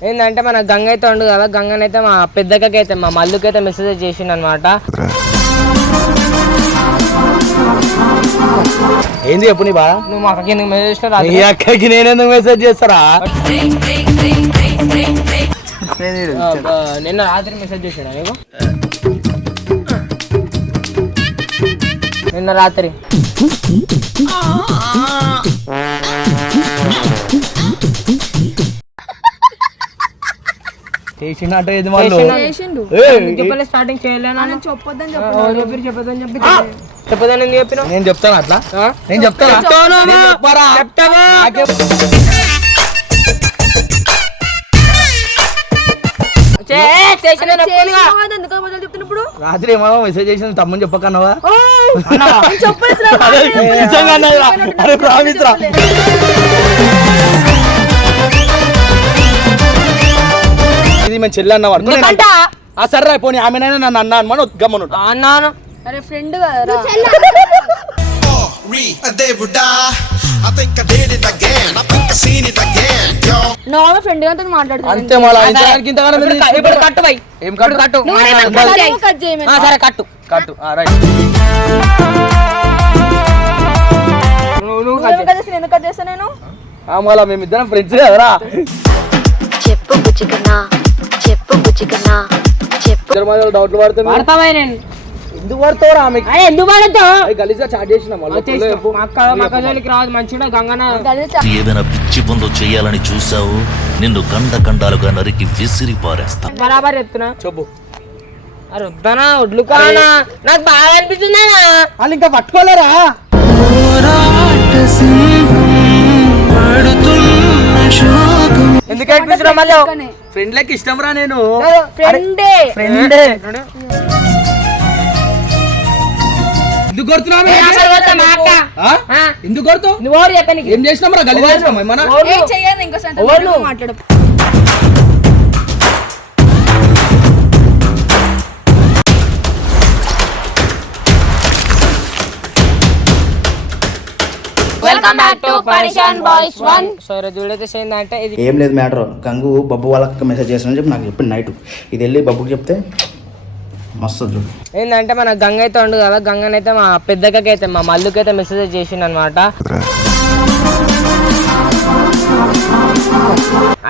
ఏంటంటే మన గంగ అయితే ఉండు కదా గంగనైతే మా పెద్దకైతే అయితే మా మల్లుకైతే మెసేజ్ చేసిండు అనమాట ఏంది చెప్పు నీ బాధ? నువ్వు మా అక్కకి ఎందుకు మెసేజ్ చేసినా నీ అక్కకి నేనెందుకు మెసేజ్ చేస్తారా? నిన్న రాత్రి మెసేజ్ చేసాడా నీకు? నిన్న రాత్రి. ఇది మళ్ళీ చేసిండు. చెప్పలే స్టార్టింగ్ చేయలేను నేను చెప్పొద్దని చెప్పి చెప్పదని చెప్పి చెప్పదని చెప్పిన నేను చెప్తాను అట్లా? నేను చెప్తాను? రాత్రి ఏమో మెసేజ్ చేసిన తమ్మని చెప్పకన్నావా? చెప్పేసి మేము చెల్లి అన్న వాడు. ఎందుకంట? ఆ సరే పోనీ ఆమెనైనా నన్ను అన్నా అని గమ్మను అన్నాను. అరే ఫ్రెండ్ కదరా Re a దేవుడా I think I did it again. I think I seen it again. Yo. Normal ఫ్రెండ్గా మాట్లాడుతున్నాను ఇప్పుడు క- ఇప్పుడు కట్టు బై ఏం కట్టు? కట్టు. కట్ చేయమని ఆ, సరే కట్టు. కట్టు. రైట్. నువ్వు నువ్వు నువ్వు కట్టు ఎందుకు కట్ చేస్తాను ఎందుకు కట్ చేస్తా నేను? మళ్ళా మేమిద్దరం ఫ్రెండ్స్ కదరా. చెప్పు చెప్పు డౌట్లు నేను? ఎందుకు పడతావురా? ఆమె అరే ఎందుకు పడతావు? చాట్ చేసిన రాదు మంచిగా గంగన ఏదైనా పిచ్చి పనులు చేయాలని చూసావు? నిన్ను కండ కండాలుగా నరికి విసిరి పారేస్తా. బరాబర్ చెప్తున్నా. చెప్పు. అరే వద్దనా ఒడ్లు కానా నాకు బాగా అనిపిస్తుంది వాళ్ళు ఇంకా పట్టుకోలేరా? ఎందుకు అనిపిస్తున్నా మళ్ళీ ఫ్రెండ్ లెక్క ఇష్టం రా నేను. ఫ్రెండే. ఫ్రెండ్ ఎందుకు కొడుతున్నావు? ఎందుకు కొడుతావు? ఏం చేసినాం రా గలీజ్ చేసినాం ఏమన్నా మాట్లాడు సో ఈరోజు వీడైతే ఏంటంటే ఇది ఏం లేదు మ్యాటర్. గంగు బబ్బు వాళ్ళకి మెసేజ్ చేస్తానని చెప్పి నాకు చెప్పి నైట్. ఇది వెళ్ళి బబ్బుకి చెప్తే మస్తు చూడు. ఏంటంటే మన గంగ అయితే ఉండు కదా గంగనైతే మా పెద్దకైతే మా మల్లుకైతే మెసేజ్ చేసిండు అనమాట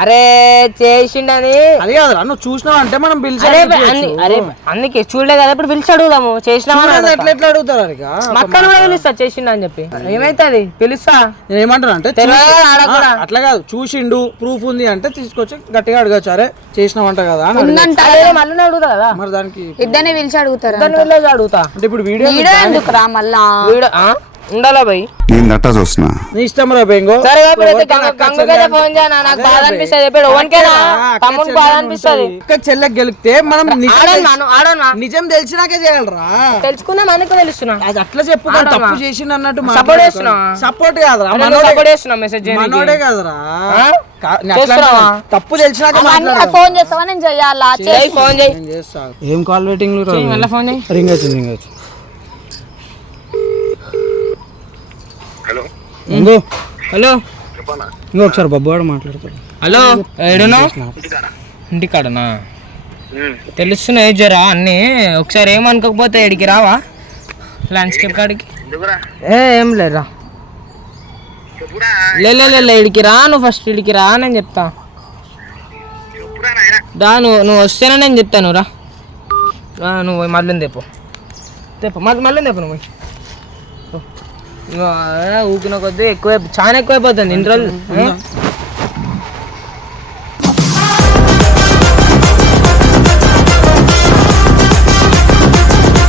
అరే చేసిండని. అది కాదురా నువ్వు చూసినావు అంటే మనం అరే అన్ని- అరే అందుకే చూడలే కదా ఇప్పుడు పిలిచి అడుగుదాము చేసినామా అని ఎట్లా ఎట్లా అడుగుతారు ఇక? మక్కను కూడా పిలుస్తా చేసిండు అని చెప్పి. ఏమైతుంది? పిలుస్తా. నేను ఏమంటాను అంటే. అట్లా కాదు చూసిండు ప్రూఫ్ ఉంది అంటే తీసుకొచ్చి గట్టిగా అడగచ్చు. అరే చేసినావంట కదా మళ్ళీ అడుగుతా కదా. మరి దానికి ఇద్దరిని పిలిచి అడుగుతారు అడుగుతా. అంటే ఇప్పుడు వీడియో వీడియో ఎందుకురా మళ్ళా? వీడు ఆ? ఉండాలా భయ్ ఏందట్టా చూస్తున్నా. నీ ఇష్టం రా బెంగో. సరే ఇప్పుడు అయితే గంగ- గంగకైతే ఫోన్ చేయనా నాకు బాధ అనిపిస్తుంది. ఇప్పుడు ఎవరికైనా తమ్ముడు బాధ అనిపిస్తుంది. అక్క చెల్లెకి గెలిస్తే మనం నిజం ఆడను తెలి- మాను ఆడను నిజం తెలిసినాకే చేయాలరా. తెలుసుకున్నా మనకు తెలుస్తున్నా. అది అట్లా చెప్పు కానీ? తప్పు చేసిండు అన్నట్టు Support చేస్తున్నా? సపోర్ట్ కాదురా మనోడే- support చేస్తున్నా చేయనీకి. మనోడే కాదురా. ఆ? కా- నేను అట్లా చేస్తున్నావా? అంటున్నా. తప్పు తెలిసినాక. ఫోన్ చేస్తావా? నేను చెయ్యాలా చేయి ఫోన్ చేయి. నేను చేస్తా. ఏం కాల్ వెయిటింగ్ చేయి, మళ్ళీ ఫోన్ చేయి. రింగ్ అవుతుంది రింగ్ అవుతుంది. Hello hello. ఇంకో ఒకసారి బబ్బు వాడు మాట్లాడతాడు. హలో. ఏడునా ఇంటికాడనా? తెలుస్తున్నాయి జరా అన్ని. ఒకసారి ఏమనుకోకపోతే ఇడికి రావా? ల్యాండ్స్కేప్ కాడికి? ఏ ఏం లేరా లే లే, లే, లే ఇడికి రా నువ్వు ఫస్ట్ ఇడికి రా నేను చెప్తా. రా నువ్వు నువ్వు వస్తేనే నేను చెప్తాను రా. రా, నువ్వు మళ్ళీ తెప్పు. తెప్పు మళ్ళీ మళ్ళీ తెప్పు నువ్వు ఊకిన కొద్దీ ఎక్కువ చాలా ఎక్కువైపోతుంది ఇన్ని రోజులు?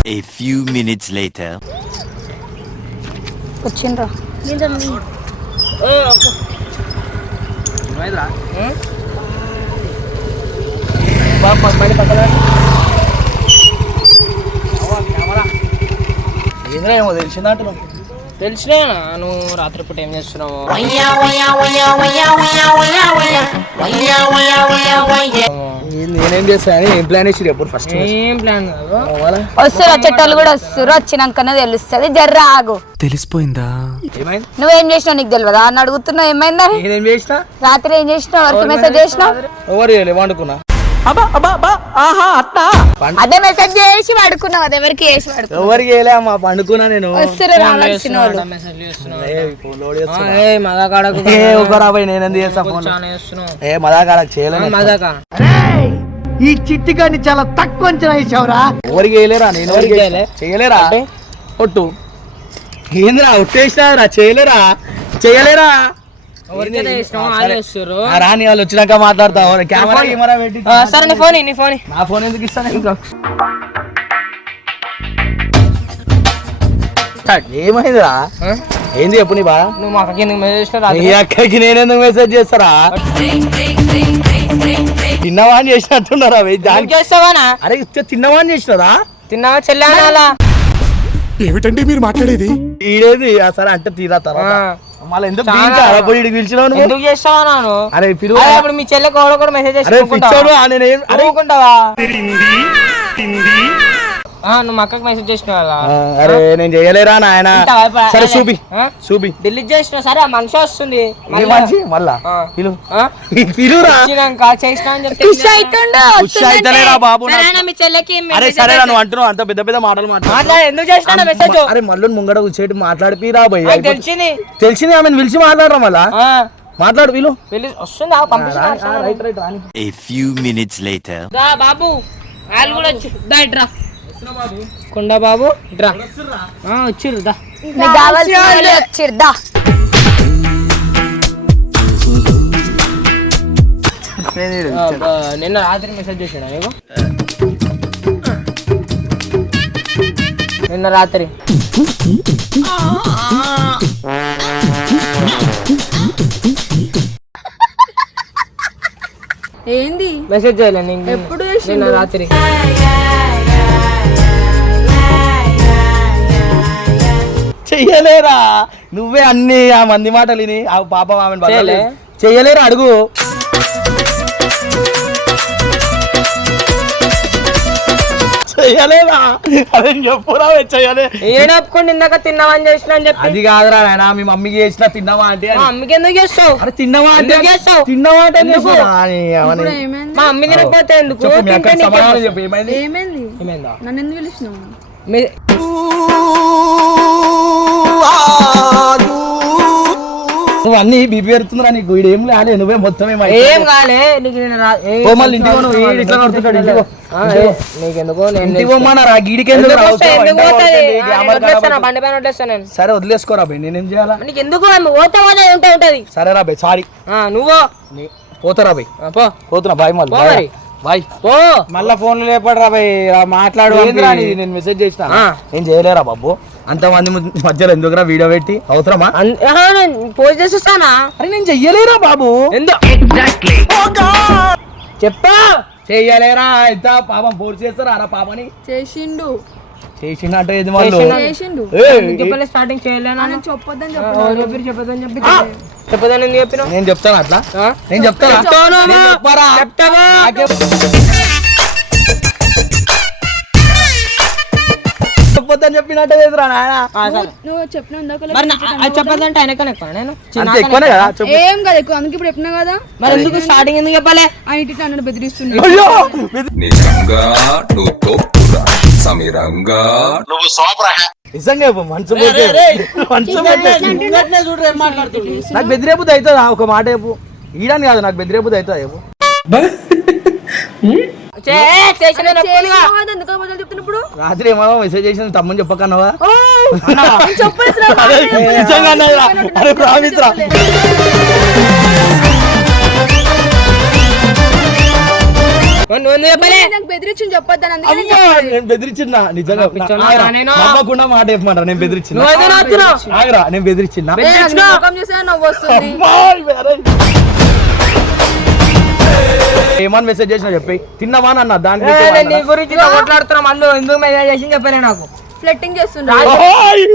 A few minutes later. వచ్చిండ్రా. ఏమో తెలిసిందంట తెలిసినా నువ్వు రాత్రిపూట ఏం చేస్తున్నావు? నేనేం చేస్తా అని ఏం ప్లాన్ వేసి ఎప్పుడు ఫస్ట్ ఏం ప్లాన్ కాదు. వస్తారు వచ్చేటోళ్ళు కూడా వస్తారు వచ్చినాకనే తెలుస్తుంది. జర్ర ఆగు. ఏమైంది? నువ్వేం చేసినావు నీకు తెలియదా? అని అడుగుతున్నావు ఏమైందని? నేనేం చేసిన? రాత్రి ఏం చేసినావు? ఎవరికి మెసేజ్ చేసినావు? ఎవరు అదే మెసేజ్ చేసి పడుకున్నావు అది ఎవరికి చేసి పడుకున్నావు. ఎవరికి చేయలే అమ్మా పండుకున్నా నేను. వస్తారు రావాల్సిన వాళ్ళు మెసేజ్ చేస్తున్నావు ఏ, ఫోన్ లోడ్ చేస్తున్నా. ఏ మదా కాడకు ఏ ఒక రాబాయ్ నేను ఎందుకు చేస్తా ఫోన్ ఏ మదా చేయలేను ఈ చిట్టిగాని చాలా తక్కువ అంచనా వేసావురా. ఎవరికి చేయలేరా? నేను ఎవరికి చేయలే? చేయలేరా? ఒట్టు. ఏందిరా ఒట్టేసినారా చేయలేరా? చేయలేరా? రాని వాళ్ళు వచ్చినాక మాట్లాడతా కెమెరా కెమెరా పెట్టి సరే నీ ఫోన్ నీ ఫోన్. నా ఫోన్ ఎందుకు ఇస్తాను? ఇంకా. ఏమైందిరా? ఏంది చెప్పు నీ బాధ? నువ్వు మా అక్కకి ఎందుకు మెసేజ్ చేసినా నీ అక్కకి నేనెందుకు మెసేజ్ చేస్తారా? తిన్నవా అని చేసినట్టున్నారా? దానికి చేస్తావానా? అరే ఇస్తే తిన్నవా అని చేసినారా తిన్నావా చెల్లానా ఈడేది సరే అంటే తీరా తర్వాత. మళ్ళీ ఎందుకు చాలా. పిలిచారా? పోయి ఈడికి పిలిచినావు నువ్వు? ఎందుకు చేస్తావా నాను అరే పిలువు. అరే ఇప్పుడు మీ ఎవడో కూడా మెసేజ్ అరే చేసి పిచ్చోడు నేను ఏం- ఆ, నువ్వు మా అక్కకి మెసేజ్ చేసిన అరే నేను చేయలేరా నాయన? సరే చూపి చూపి డిలీట్ చేసిన సరే ఆ మనిషి వస్తుంది. మళ్ళా. మనిషి? మళ్ళా? ఆ. పిలు ఆ? పిలురా? చేసిన అని చెప్తే బాబు మీ చెల్లెకి అరే సరే నువ్వు అంటున్నావు అంత పెద్ద పెద్ద మాటలు మాట్లాడు. ఎందుకు చేసిన మెసేజ్ అరే మళ్ళీ ముంగడ కూర్చేటి మాట్లాడిపిరా భయ్ నాకు తెలిసింది. తెలిసింది ఆమెను పిలిచి మాట్లాడరా మళ్ళా? ఆ, మాట్లాడు వెళ్ళి వస్తుందా? later. దా బాబు. వాళ్ళు కూడా వచ్చి దా ఇట్రా కొండ బాబు ఇట్రా ఆ, వచ్చిర్రు దా. నీకు కావాల్సిన వాళ్ళు వచ్చిర్దా ఆ, బా, నిన్న రాత్రి మెసేజ్ చేసాడా నీకు? నిన్న రాత్రి. ఏంది? మెసేజ్ చేయలే నీకు ఎప్పుడు నిన్న రాత్రి. చెయ్యలేరా? నువ్వే అన్ని ఆ మంది మాటలు విని ఆ పాపం ఆమెను చేయలే? చెయ్యలేరా? అడుగు. చెయ్యలేరా? అదే చెప్పురా చెయ్యలే. ఏడప్పుకొని ఇందాక తిన్నావని చేసిన అని చెప్పి. అది కాదురా నాయన మీ మమ్మీకి చేసిన తిన్నావా అంటే మా అమ్మకి ఎందుకు చేస్తావు? అరే తిన్నావా అంటే ఎందుకు చేస్తావు? తిన్నావా అంటే ఎందుకు? చేసినా? అని అవని. మా అమ్మ తినకపోతే ఎందుకు? చెప్పు మీ తింటే అక్కకి నీకేం సమాధానం వస్తుంది? చెప్పు ఏమైంది? ఏమైంది? ఏమైందా? నన్ను ఎందుకు పిలిచినావు నువ్వు అన్ని బీపీ పెడుతుందిరా నీకు. వీడు ఏం లేదు నువ్వే మొత్తం ఏం కాలే నీకు నేను రా- ఏ- ఇంటికి పో, నువ్వు ఈడు ఇట్లా నడుపుతున్నాడు, ఇంటికి పో. ఆ, ఏ, నీకెందుకో నేను ఇంటికి పోమన్నారా గీడికి ఎందుకు ఎందుకు రా? వస్తా? ఎందుకు ఆ, వదిలేస్తాను, బండి పైన వదిలేస్తాను నేను? సరే వదిలేసుకోరా బై నేనేం చేయాలా? నీకు ఎందుకు ఆమె పోతా పోతా ఉంటే ఉంటది. సరే రా బై సారీ. ఆ, నువ్వు పోతారా బై? ఆ, పో. పోతున్నా బాయ్ మళ్ళీ పో మరి. బాయ్ పో. మళ్ళా ఫోన్లు లేపడరా బై మాట్లాడు నేను మెసేజ్ చేసిన. ఏం చేయలేరా బాబు? అంతమంది ము- మధ్యలో ఎందుకురా వీడియో పెట్టి? అవసరమా? పోస్ట్ చేసేస్తానా? అరే నేను చెయ్యలేరా బాబు? ఎందు? చెప్పా? చెయ్యలేరా? ఇంత పాపం ఫోర్స్ చేస్తారా పాపని? చేసిండు. చేసినట్టు ఇది చెప్పలే స్టార్టింగ్ చేయలేనా? చెప్పొద్దని చెప్పు చెప్పదని చెప్పి చెప్పదని ఎందుకు చెప్పినావు? నేను చెప్తాను అట్లా? నేను చెప్తాను? చెప్పొద్దని చెప్పినట్టే చేతురా నాయన? ఆ, సరే. నువ్వు చెప్పిన చెప్పదంటే ఆయన నేను? ఎక్కువనే కదా ఏం కదా ఎక్కువ. అందుకే ఇప్పుడు చెప్పినా కదా? మరి ఎందుకు స్టార్టింగ్ ఎందుకు చెప్పాలి? బెదిరిస్తున్నాడు నువ్వు సమీరంగా నిజంగా మనసు పోతే నాకు బెదిరేపుది అవుతుందా? ఒక మాట చెప్పు. ఈడని కాదు నాకు బెదిరేపుది అవుతుందా చేసిన చెప్తున్నప్పుడు రాత్రి ఏమో మెసేజ్ చేసింది తమ్మని చెప్పకన్నావా? నిజంగా ప్రామిస్ రా. బెదిరించింది చెప్పొద్దని అందుకే అమ్మా, నేను బెదిరించిన నిజంగా. నేను? నమ్మకుండా మాట చెప్పమంటారా నేను బెదిరించిన? ఆగరా నేను ఏమని మెసేజ్ చేసినా చెప్పి. తిన్నావా అన్న దాని నీ గురించి ఇంత కొట్లాడుతున్నా మళ్ళీ ఎందుకు మెసేజ్ చేసి చెప్పలే నాకు. ఫ్లెట్టింగ్ చేస్తుండే ఓయ్!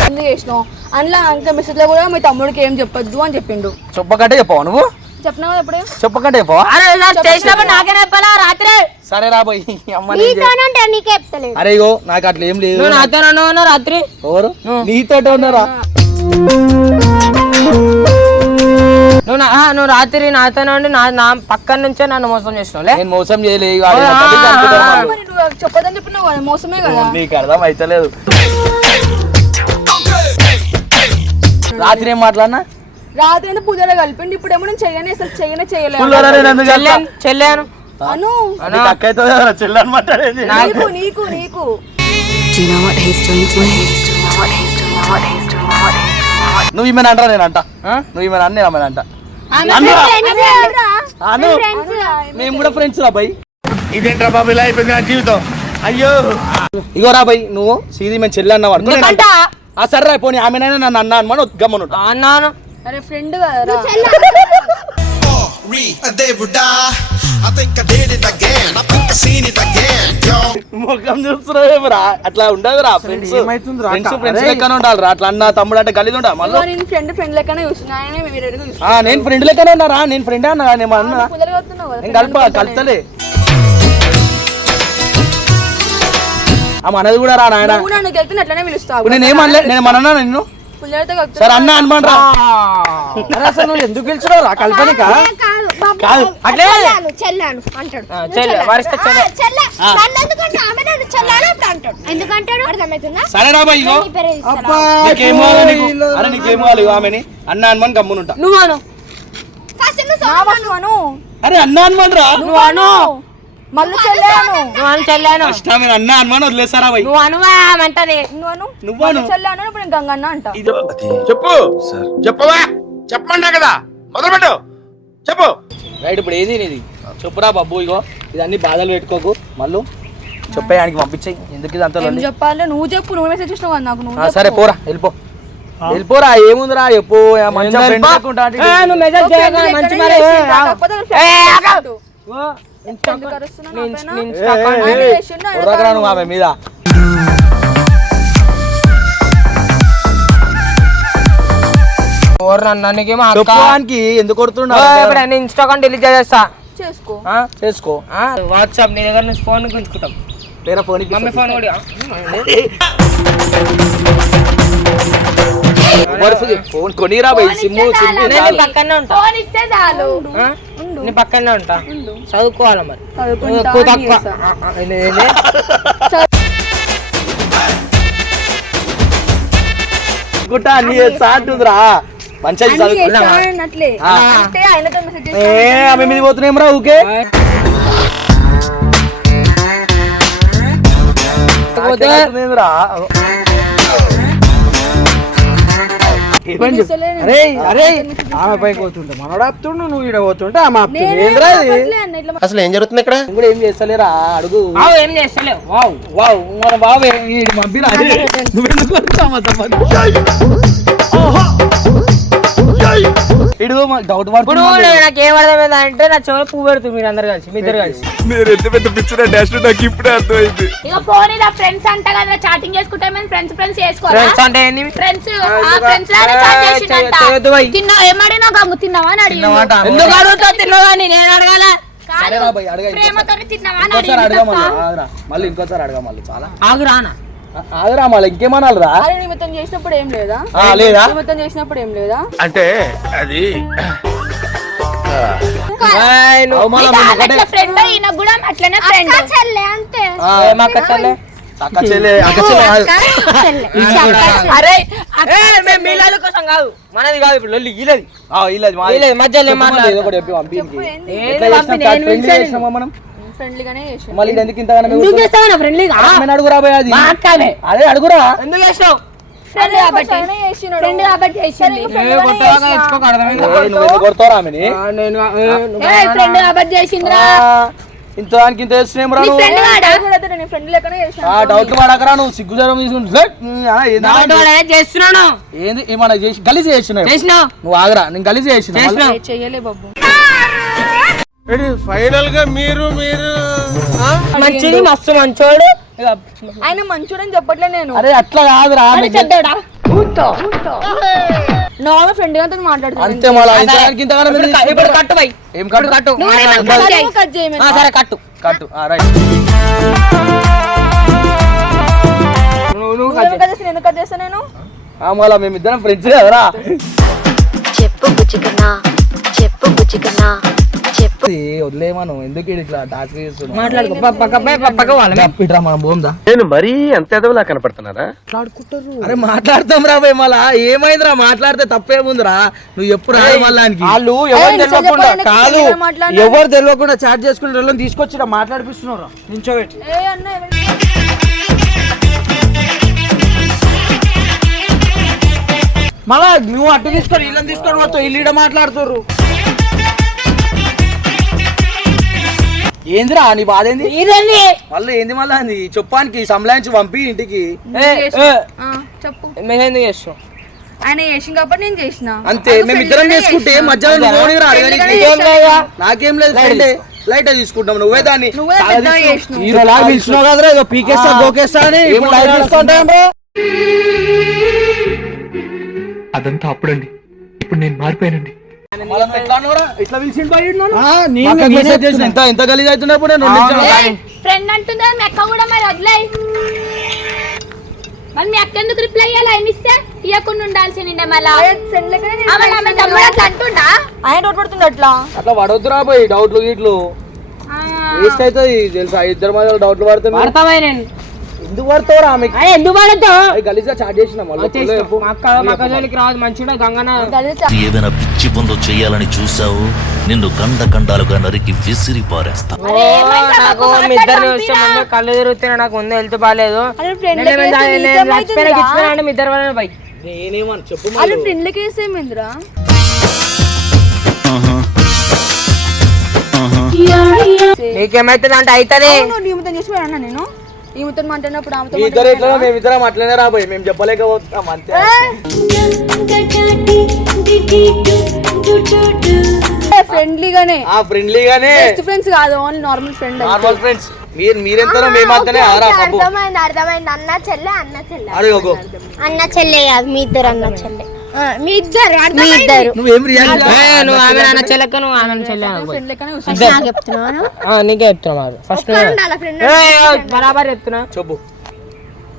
ఎందుకు చేసినావు? అందులో అంక మెసేజ్లో కూడా మీ తమ్ముడికి ఏం చెప్పొద్దు అని చెప్పిండు. చెప్పకంటే చెప్పావు నువ్వు? చెప్పినా కదా ఎప్పుడే? చెప్పకంటే చెప్పావా? అరే నాకు చేసినప్పుడు నాకే చెప్పాలా? రాత్రి. సరే రా పోయి అమ్మ నేను చే- నీకే చెప్తలేదు. అరే ఇగో నాకు అట్లా ఏం లేదు. నువ్వు నాతో రాత్రి? ఎవరు? నీతో ఉన్నారా? నువ్వు నా- ఆ, నువ్వు రాత్రి నాతో ఉండి నా నా పక్కన నుంచే నన్ను మోసం చేసినావులే నేను మోసం చేయలే ఇగో ఆడు నా తల్లి చంపుతాడు మరి. మరి నువ్వు చెప్పొద్దని చెప్పినావు కదా మోసమే కదా. నీకు అర్థం రాత్రి ఏం మాట్లాడినా? రాత్రి అయితే పూజలో కలిపిండి. ఇప్పుడు ఏమో నేను చెయ్యనే అసలు చెయ్యనే చేయలేదు? చెల్లాను అను. నీకు నీకు నీకు నీకు నువ్వు ఈమెను అంటారా నేను అంట? నువ్వు ఈమెను అన్న నేను అంట? అను మేము కూడా ఫ్రెండ్స్ రా బై. ఇదేంట్రా బాబు ఇలా అయిపోయింది నా జీవితం? అయ్యో. ఇగో రా బై నువ్వు సీది మేము చెల్లి అన్నావు. ఆ సరే రా పోనీ ఆమెనైనా నన్ను అన్నా అనమని గమ్మను అన్నాను. అరే ఫ్రెండ్. ముఖం చూస్తున్నావు రా అట్లా ఉండదు రా ఫ్రెండ్స్ ఫ్రెండ్స్ ఫ్రెండ్స్ లెక్కనే ఉండాలి రా అట్లా అన్న తమ్ముడు అంటే గలీజ్ ఉండాలి. మళ్ళీ? నేను ఫ్రెండ్ ఫ్రెండ్ లెక్కనే నేను ఫ్రెండ్ లెక్కనే ఉన్నారా? నేను ఫ్రెండ్ అన్నా నేను అన్నా. నేను కలప కలుతలే ఆ మనది కూడా రా నాయన. నువ్వు నన్ను గెలిచిన అట్లనే పిలుస్తావు. ఇప్పుడు నేను ఏమనలే నేను మనన్నా నిన్ను? పుల్లలతో సరే అన్న అనమానరా అసలు నువ్వు ఎందుకు గెలిచినావు రా కల్పనిక? కాదు అట్లే చెల్లాను చెల్లాను అంటాడు. ఆ, చెల్లె వరిస్తే చెల్లె. చెల్ల. నన్ను ఎందుకంటే ఆమె నన్ను చెల్లాను అప్పుడు అంటాడు. ఎందుకంటాడు? అర్థమవుతుందా? సరే రా బాయ్ ఇగో. నీ పేరే ఇస్తారా? నీకేం కావాలి నీకు? అరే నీకేం కావాలి ఇగో ఆమెని? అన్న అనుమని గమ్మునుంటా. నువ్వు అను. ఫస్ట్ నువ్వు నా ఫస్ట్ అను. అరే అన్న అనుమని రా. నువ్వు అను. మళ్ళీ చెల్లాను. నువ్వు చెల్లాను. అన్న అనుమని వదిలేసారా బాయ్? నువ్వు అనువా అంటది. నువ్వు అను. నువ్వు అను. మళ్ళీ చెల్లాను ఇప్పుడు నేను గంగన్న అంట. చెప్పు. చెప్పవా? చెప్పమంటా కదా. మొదలుపెట్టు. చెప్పు. రైట్ ఇప్పుడు ఏది నీది? చెప్పురా బాబు ఇగో. ఇదన్నీ బాధలు పెట్టుకోకు. మళ్ళీ చెప్పేయానికి పంపించాయి. ఎందుకు ఇది అంత ఏం లొల్లి? చెప్పాలి? నువ్వు చెప్పు నువ్వు మెసేజ్ చేసినావు నాకు. నువ్వు సరే పోరా వెళ్ళిపో. వెళ్ళిపోరా ఏముందిరా చెప్పు. మంచిగా నువ్వు మెసేజ్. చేయగా మంచి మరి. నువ్వు ఆమె మీద? చెప్పడానికి ఎందుకు కొడుతున్నా ఓ, ఇప్పుడు నేను ఇన్స్టాగ్రామ్ డిలీట్ చేసేస్తా. చేసుకో. ఆ? చేసుకో. ఆ, వాట్సాప్ నీ దగ్గర నుంచి ఫోన్ గుంజుకుంటాం. వేరే ఫోన్ మమ్మీ ఫోన్ కూడా ఫోన్ కొనిరా నీ పక్కనే ఉంటా. ఫోన్ ఇస్తే చాలు. ఆ? నీ పక్కనే ఉంటా. చదువుకోవాలి మరి. ఎక్కువ తక్కువ? గుట్టా నీ మంచిగా మీద పోతున్నాం రా ఊకే? అరే అరే ఆమె పైకి పోతుంటే మనోడు ఆపుతుండు నువ్వు ఈడ పోతుంటే ఆమె ఆపుతుంది ఏంద్రా ఇది? అసలు ఏం జరుగుతుంది ఇక్కడ? కూడా ఏం చేస్తలేరా? అడుగు. వావ్ ఏం చేస్తలేవు? వావ్. వావ్ మన బాబే వీడు పంపిరా నువ్వెందుకు వస్తావు? ఇడు డౌట్ ఇప్పుడు పడుతున్నాడు నాకు ఏం అర్థమైంది అంటే నా చెవులు పువ్వు పెడుతుంది మీరు అందరు కలిసి మీ ఇద్దరు కలిసి. మీరు ఎంత పెద్ద పిచ్చిన డాష్ నాకు ఇప్పుడే అర్థమైంది. ఇక ఫోన్ ఇలా ఫ్రెండ్స్ అంట కదా చాటింగ్ చేసుకుంటే మేము ఫ్రెండ్స్ ఫ్రెండ్స్ చేసుకోవాలా? ఫ్రెండ్స్ అంటే ఏంది? ఫ్రెండ్స్ ఆ ఫ్రెండ్స్ లానే చాట్ చేసిండంట. చేయొద్దు భయ్. తిన్నా ఏమడినా గమ్ము తిన్నావా అని అంట? ఎందుకు అడుగుతావు తిన్నావా అని నేను అడగాల? సరే రా అడగా ఇంకోసారి. అడగా. మళ్ళీ ఇంకోసారి అడగా మళ్ళీ చాలా. ఆగు రానా? ఆగురా మళ్ళీ ఇంకేమనాలి రా అరే నిమిత్తం చేసినప్పుడు ఏం లేదా? ఆ, లేదా? నిమిత్తం చేసినప్పుడు ఏం లేదా? అంటే అది కోసం కాదు. మనది కాదు ఇప్పుడు లొల్లి మధ్యలో మనం? ఫ్రెండ్లీగానే చేసిండు మళ్ళీ ఇది ఎందుకు ఇంతగానో ఎందుకు? చేస్తావు నా ఫ్రెండ్లీగా అడుగురా అది. అదే అడుగురా. ఎందుకు ఫ్రెండ్ కాబట్టి. ఫ్రెండ్ కాబట్టి చేసింది. నువ్వు ఎందుకు కొడతావు ఆమెని ఆ, నేను ఏ, నువ్వు- ఏ ఫ్రెండ్ కాబట్టి చేసిందిరా. ఆ, ఇంత దానికి ఇంత చేస్తున్నాం రా నువ్వు ఆ డౌట్లు పడకరా సిగ్గు జ్వరం ఏంది? చేస్తున్నాను ఏమన్నా చేసి గలీజ్ చేసినావు. చేసినావు? నువ్వు ఆగరా నేను గలీజ్ చేసిన. చెయ్యలే బాబు. ఫైనల్గా మీరు మీరు మంచిది మస్తు మంచోడు. ఆయన మంచోడని చెప్పట్లే నేను. అరే అట్లా కాదురా చెడ్డోడా? నార్మల్ ఫ్రెండ్గా అంతే మళ్ళా ఇప్పుడు తీసుకుంటావు? కట్టు బై ఏం కట్టు? కట్టు. కట్ చేయమని. ఆ, సరే కట్టు. కట్టు. ఆ, రైట్. నువ్వు నువ్వు నువ్వు కట్ చేస్తే ఎందుకు కట్ చేస్తా నేను? ఆ, మళ్ళా మేమిద్దరం ఫ్రెండ్స్ కదరా. చెప్పు బుజ్జికన్నా చెప్పు బుజ్జికన్నా చెప్పు ఏ, వదిలేయమను ఎందుకు ఇట్లా టాస్క్ చేస్తున్నావు? మాట్లాడుకో పక్క పక్క వాళ్ళ ఇట్రా మనం పోందా నేను మరీ అంత ఎదవలా కనపడుతున్నారా అరే మాట్లాడతాం రా భయ్ మళ్ళా. ఏమైందిరా? మాట్లాడితే తప్పేముందిరా నువ్వు ఎప్పుడు రా మళ్ళా ఆయనకి. వాళ్ళు ఎవరు తెలియకుండా కాదు? ఎవరు తెలియకుండా చాట్ చేసుకుని వాళ్ళని తీసుకొచ్చి మాట్లాడిపిస్తున్నారు నించోబెట్టి ఏ అన్న ఎవరి- మళ్ళా నువ్వు అటు తీసుకొని వీళ్ళని తీసుకొని పోతావు వీళ్ళు ఈడ ఏందిరా నీ బాధ ఏంది? మళ్ళీ ఏంది మళ్ళా అది చెప్పానికి సంలాయించి పంపి ఇంటికి. ఆ, చెప్పు. మెసేజ్ ఎందుకు చేస్తావు ఆయన చేసిన కాబట్టి నేను చేసిన. అంతే మేము ఇద్దరం చేసుకుంటే అడగడానికి. నీకేం లేదా? నాకేం లేదు. ఫ్రెండే. లైట్ తీసుకుంటాం నువ్వే దాన్ని. హీరో లాగా పిలిచినావు కదరా ఏదో పీకేస్తా గోకేస్తా అని. అదంతా అప్పుడండి. ఇప్పుడు నేను మారిపోయానండి మళ్ళా నువ్వు ఎట్లా అన్నావురా? ఇట్లా పిలిచిండు నేను- ఎంత ఎంత గలీజ్ అవుతున్నప్పుడు. ఫ్రెండ్ అంటుందా మీ అక్క కూడా మరి వదిలేయి మరి మీ అక్క ఎందుకు రిప్లై ఇవ్వాలి ఆయన ఇస్తే? ఇవ్వకుండా ఉండాల్సిందే మళ్ళా. ఫ్రెండ్ లెక్కనే నేను ఆమె ఆమె తమ్ముడు అట్లా అంటుండా? ఆయన డౌట్ పడుతుంది అట్లా. అట్లా పడవద్దురా పోయి డౌట్లు గీట్లు. వేస్ట్ అవుతుంది తెలుసా? ఇద్దరు మధ్య డౌట్లు పడితే మీరు- పడతావా నేను ఎందుకు ఆమె? అరే ఎందుకు పడతావు? గలీజ్గా చాట్ చేసిన రాదు మంచిగా గంగన ఏవైనా పిచ్చి పనులు చేయాలని చూసావు? నిన్ను కండ కండాలుగా నరికి విసిరి పారేస్తా. నాకు మీ ముందు కళ్ళు తిరుగుతున్నా నాకు ముందు హెల్త్ బాగాలేదు. చచ్చిపోయినా మీ ఇద్దరు వల్ల బై నేనేమని చెప్పు వాళ్ళు ఫ్రెండ్ లకి వేసేమేంద్రా నీకేమైతుంది అంటే అవుతుంది నేను? ఈమెతో మాట్లాడినప్పుడు ఆమెతో ఇద్దరు ఎట్లా మేమిద్దరం అట్లనే రాబోయే మేము చెప్పలేకపోతాం అంతే. ఫ్రెండ్లీగానే ఆ ఫ్రెండ్లీగానే బెస్ట్ ఫ్రెండ్స్ కాదు only normal friend normal friends మీరు మీరెంతనో మేమంతనే ఆరా అర్థమైంది అర్థమైంది. అన్న చెల్లె అన్న చెల్లె. అరే అన్న చెల్లె కాదు మీ ఇద్దరు అన్న చెల్లె. మీ ఇద్దరు మీ ఇద్దరు. నువ్వేం రియాక్ట్ ఏ, నువ్వు ఆమె నాన్న చెల్లెక్క నువ్వు ఆమె చెల్లె అనకు. పోయి. ఫ్రెండ్ లెక్కనే ఫస్ట్ నాకు చెప్తున్నాను ఆ, నీకే చెప్తున్నా మరి. ఫస్ట్ ఉండాలి ఫ్రెండ్ బరాబర్ చెప్తున్నా. చెప్పు.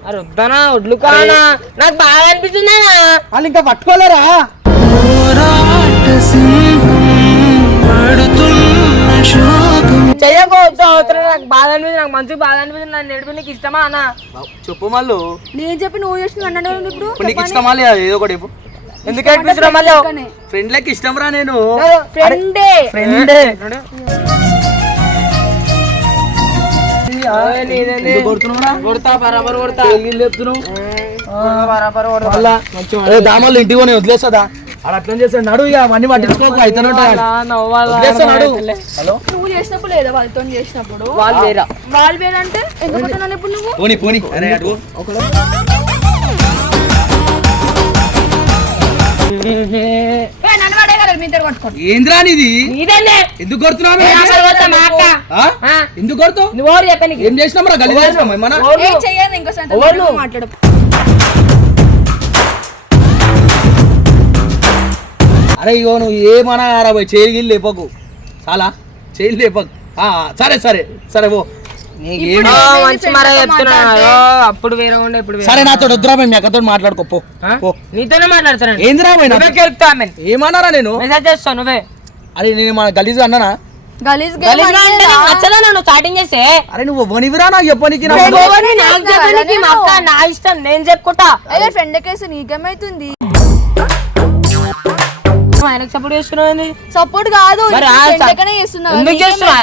అరే వద్దానా ఒడ్లు కానా నాకు బాగా అనిపిస్తుంది వాళ్ళు ఇంకా పట్టుకోలేరా? చెయ్యకపోవచ్చు అవసరం నాకు బాధ అనిపిస్తుంది నాకు మంచి బాధ అనిపిస్తుంది నన్ను నడిపి నీకు ఇష్టమా అన్న? చెప్పు మళ్ళు. నేను చెప్పి నువ్వు చేసిన అన్నాడు ఇప్పుడు? నీకు ఇష్టమా లేదా? ఏదో ఒకటి ఎందుకు మళ్ళీ? ఫ్రెండ్ లెక్క ఇష్టం రా నేను ఫ్రెండే. ఫ్రెండ్. ఎందుకు కొడుతున్నావురా? కొడతా బరాబర్ కొడతా. తేలిగిల్లు చెప్తున్నావు. బరాబర్ కొడతా. మళ్ళా? ఏ దామల్లు ఇంటికి పోనీ వదిలేస్తుందా అలా అట్లా చేస్తాడు. నడు ఇక అవన్నీ పట్టించుకోకు నడు. హలో? నువ్వు చేసినప్పుడు లేదా వాళ్ళతో చేసినప్పుడు? వాళ్ళు వేరా వాళ్ళు వేరంటే ఎందుకు పోతున్నాను ఇప్పుడు నువ్వు? పోనీ పోనీ. ఏంద్రా నీది? ఎందుకు కొడుతున్నావు? ఎందుకు కొడుతావు? ఏం చేసినాం రా గలీజ్? మాట్లాడు. అరే ఇగో నువ్వు ఏమన్నా రా పోయి చేయగిల్లు లేపకు. చాలా? చేయలు లేపకు. ఆ, సరే సరే సరే ఆ, మంచి మరా చెప్తున్నా ఓ, అప్పుడు వేరే ఉండే ఇప్పుడు వేరే సరే నాతో వద్దురా మేము ఎక్కతో మాట్లాడుకో పో. ఆ? పో. నీతోనే మాట్లాడతాను ఏందిరా ఏమన్నారా నేను? మెసేజ్ చేస్తావు నువ్వే. అరే నేను మన గలీజ్ అన్నానా? గలీజ్ అంటే నచ్చదా నువ్వు స్టార్టింగ్ అరే నువ్వు వనివిరా నాకు చెప్పనీకి నా నువ్వు ఎవరిని నాకు చెప్పనీకి మా అక్క నా ఇష్టం నేను చెప్పుకుంటా. అదే ఫ్రెండ్ కేసు నీకేమైతుంది? ఆయనకు సపోర్ట్ చేస్తున్నావు? సపోర్ట్ కాదు ఎందుకు చేస్తున్నా?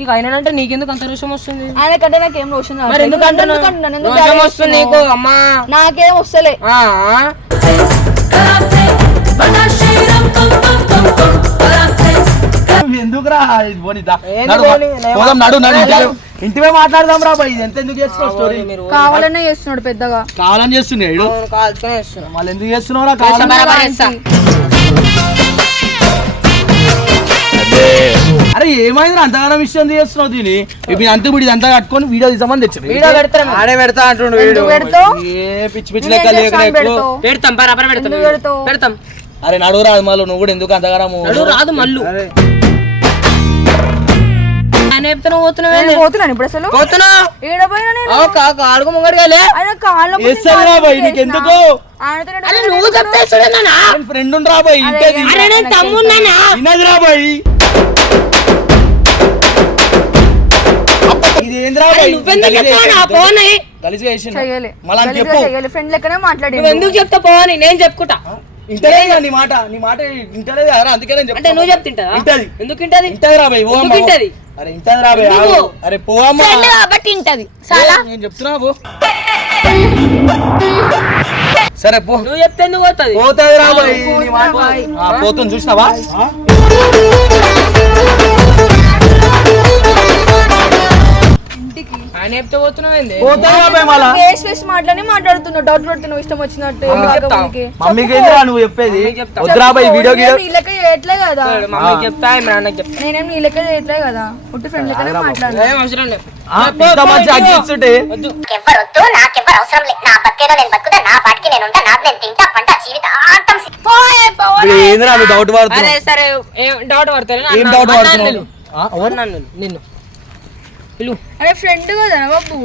ఇక ఆయన అంటే నీకెందుకు అంత రోషం వస్తుంది? ఆయన కంటే నాకేం మరి రోషం వస్తుంది నీకు అమ్మా. నాకేం వస్తలే. ఆ, ఎందుకురా నడు, నడు ఇంటివే మాట్లాడదాం రా ఇది ఎంత ఎందుకు చేస్తున్నావు స్టోరీ కావాలనే చేస్తున్నాడు పెద్దగా. కావాలని చేస్తున్నాడు ఎందుకు చేస్తున్నావు రా కావాలని. అరే ఏమైంది అంతగానం విషయం చేస్తున్నావు దీని ఇప్పుడు అంత ఇప్పుడు అంతా కట్టుకొని వీడియో తీసామని తెచ్చారు వీడియో పెడతాం. ఆడే పెడతా అంటుండు వీడు. ఎందుకు పెడతావు? ఏ పిచ్చి పిచ్చి నువ్వేం లెక్క? లేక పెడతాం బరాబర్ పెడతాం. ఎందుకు అరే నడువు రాదు మళ్ళీ నువ్వు కూడా ఎందుకు అంతగానము? నడు రాదు మల్లు. ఆయన చెప్తాను పోతున్నావే నేను పోతున్నాను ఫ్రెండ్ లెక్కనే మాట్లాడి నువ్వు ఎందుకు చెప్తా పోవని నేను చెప్పుకుంటా. ఇంటలేదు నీ మాట. నీ మాట ఇంటలేదు రా అందుకే నేను అంటే చెప్తున్నా. నువ్వు చెప్తుంటా ఇంటది. ఎందుకు ఇంటది? ఇంటది రా బాయ్ ఓ ఎందుకు అమ్మ. ఇంటది? అరే ఇంటది రా బాయ్ ఎందుకు? ఆగు. అరే పోవమ్మా ఫ్రెండ్ కాబట్టి ఇంటది. ఏ, నేను చెప్తున్నా పో. సరే పో. నువ్వు చెప్తే ఎందుకు పోతుంది? పోతాది రా బాయ్ నీ మాట. ఆ, పోతుంది చూసినావా? ఆయన చెప్తే పోతున్నావు ఏంది? పోతాది రా బాయ్ మళ్ళా. వేస్ట్ వేస్ట్ మాట్లాడి మాట్లాడుతున్నావు. డౌట్ ఇష్టం వచ్చినట్టు. కాకపోతే మమ్మీకి. ఏందిరా నువ్వు చెప్పేది? వద్దురా బాయ్ వీడియో నేను నీ లెక్క చేయట్లే కదా. మమ్మీకి చెప్తా ఆయన నాన్నకి చెప్తా. నేనేం నీ లెక్క చేయట్లే కదా. పుట్టి ఫ్రెండ్ లెక్కనే మాట్లాడు. ఏం అవసరం లేదు ఇంత మంచి అగ్గిస్తుంటే. ఎవ్వరొద్దు నాకెవ్వరు అవసరం లేదు. నా బతికేదో నేను బతుకుతా నా బతికి నేను ఉంటా నాకు నేను తింటా పంట జీవితాంతం ఇప్పుడు ఏందిరా నువ్వు డౌట్ అరే పడుతున్నావు సరే ఏం డౌట్ పడతాను ఏం డౌట్ పడుతున్నావు? ఆ, ఎవరు? నన్ను నిన్ను. పిలు అరే ఫ్రెండ్ కదా బాబు.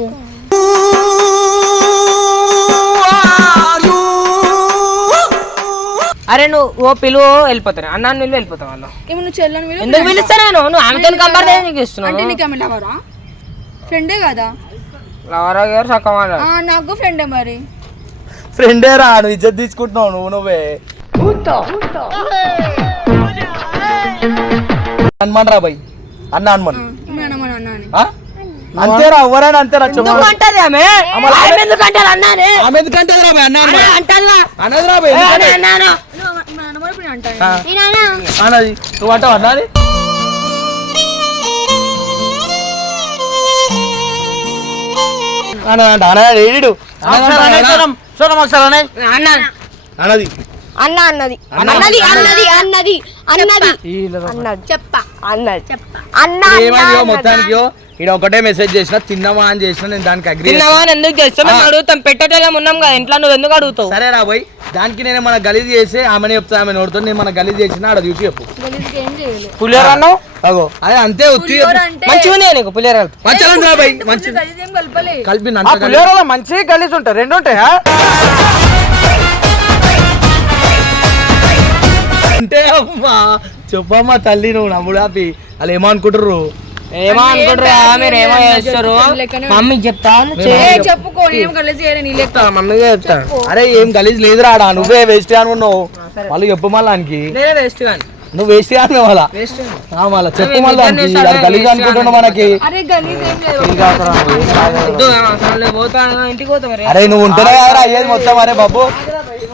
అరే నువ్వు ఓ పిలువు వెళ్ళిపోతాను అన్న నువ్వు వెళ్ళిపోతావు వాళ్ళు. ఏమో నువ్వు చెల్లని మీరు ఎందుకు పిలుస్తా నేను నువ్వు ఆమెతో కంపేర్ నీకు అంటే ఇస్తున్నావు. నీకు ఆమె లవరా? ఫ్రెండే కదా? లవరా గారు ఆ, నాకు ఫ్రెండే మరి. ఫ్రెండే రా నువ్వు ఇజ్జత్ తీసుకుంటున్నావు నువ్వు నువ్వే. హనుమాన్ రా బాయ్ అన్న హనుమాన్. అన్నా? అంతేరా ఎవరైనా అంతేరా చెప్పు అంటది ఆమె? ఆమె అన్నానే? ఆమె ఎందుకంటే? అన్నాను నువ్వు మా అన్నమని ఇప్పుడు అంటా ఆ. అన్నది నువ్వు అంటావు అన్నది? అన్నది అంట అన్నది అన్న అన్నది. అన్న అన్నది. అన్నది అన్నది అన్నది. అన్నది అన్నది. చెప్ప. అన్నది. చెప్ప. అన్న మొత్తానికి ఇక్కడ ఒకటే మెసేజ్ చేసిన తిన్నావా? అని చేసిన నేను దానికి అగ్రి తిన్నావా? అని ఎందుకు చేస్తాం అడుగుతాం పెట్టేటోళ్ళం ఉన్నాం కదా ఇంట్లో నువ్వు ఎందుకు అడుగుతావు? సరే రా పోయి దానికి నేను మన గలీజ్ చేసి ఆమెనే చెప్తా ఆమె నోడుతో నేను మన గలీజ్ చేసిన ఆడ చూసి చెప్పు. పులిహోర అన్నావు? అగో. అదే అంతే ఉత్తి పులిహోర మంచిగా ఉంది నీకు పులిహోర? కలిపి. మంచి రా బాయ్. మంచి కలిపి ఆ పులిహోరలో మంచి గలీజ్ ఉంటాయి. రెండు ఉంటాయా? అంటే అమ్మా చెప్పమ్మా తల్లి నువ్వు నమ్ముడు ఆపి వాళ్ళు ఏమనుకుంటారు ఏమో అనుకుంటారా మీరు ఏమో చేస్తారు? మమ్మీకి చెప్తా ఏ చెప్పుకో చెప్తా అరే ఏం గలీజ్ లేదురా ఆడ నువ్వే వేస్ట్ అనుకున్నావు వాళ్ళు చెప్పు మళ్ళా వేస్ట్ కానీ నువ్వు వేస్ట్ కానీ మళ్ళా. మళ్ళా చెప్పు మళ్ళా గలీజ్ అనుకుంటున్నావు మనకి. అరే నువ్వు ఉంటున్నావు కదరా. అయ్యేది మొత్తం అరే బాబు.